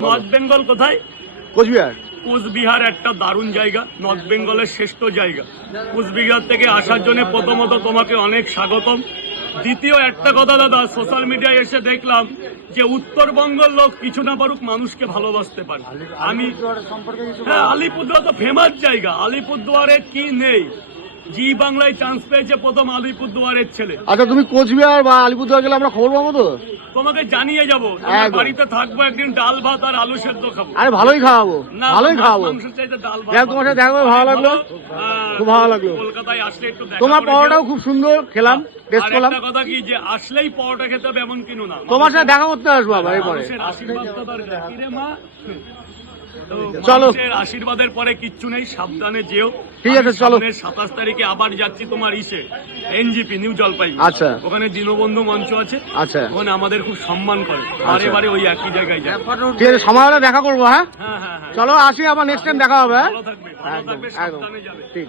North Bengal কোথায়? কোচবিহার। কোচবিহার একটা দারুণ জায়গা, নর্থ বেঙ্গলের শ্রেষ্ঠ জায়গা। কোচবিহার থেকে আসার জন্য প্রথমত তোমাকে অনেক স্বাগতম। দ্বিতীয় একটা কথা দাদা, সোশ্যাল মিডিয়ায় এসে দেখলাম যে উত্তরবঙ্গের লোক কিছু না পারুক মানুষকে ভালোবাসতে পারে। আমি হ্যাঁ, আলিপুরদুয়ার তো ফেমাস জায়গা। আলিপুরদুয়ারে কি নেই? জি বাংলায় চান্স পেয়েছে প্রথম আলিপুরদুয়ারের ছেলে। আচ্ছা, তুমি কোচবিহার বা আলিপুরদুয়ার গেলে আমরা খবর পাবো তো? তোমাকে জানিয়ে যাবো, বাড়িতে থাকবো একদিন, ডাল ভাত আর আলু সেদ্ধ খাবো। আরে ভালোই খাওয়াবো, ভালোই খাওয়াবো। মাংসের চাইতে ডাল ভাত। তোমার সাথে দেখা করে ভালো লাগলো, খুব ভালো লাগলো। কলকাতায় আসলে একটু দেখা তোমার করে পাওয়াটাও যেও। খুব সুন্দর, খেলাম, টেস্ট আর করলাম। একটা কথা কি, যে আসলেই পাওয়াটা খেতে হবে এমন কিনো না। তোমার সাথে দেখা করতে আসবো আবার এরপরে। মানুষের আশীর্বাদটা দরকার। কি রে মা? তো চলো। মানুষের আশীর্বাদের পরে কিচ্ছু নেই, সাবধানে যেও। ঠিক আছে, চলো। 27 তারিখে আবার যাচ্ছি তোমার এনজিপি নিউ জলপাইগুড়ি। আচ্ছা। ওখানে দীনবন্ধু মঞ্চ আছে। আচ্ছা, ওখানে আমাদের খুব সম্মান করে, বারে বারে ওই একই জায়গায় যায়। ঠিক আছে, সময় হলে দেখা করবো। হ্যাঁ, হ্যাঁ হ্যাঁ হ্যাঁ, চলো আসি, আবার নেক্সট টাইম দেখা হবে। হ্যাঁ, ভালো থাকবে, একদম, সাবধানে যাবে। ঠিক।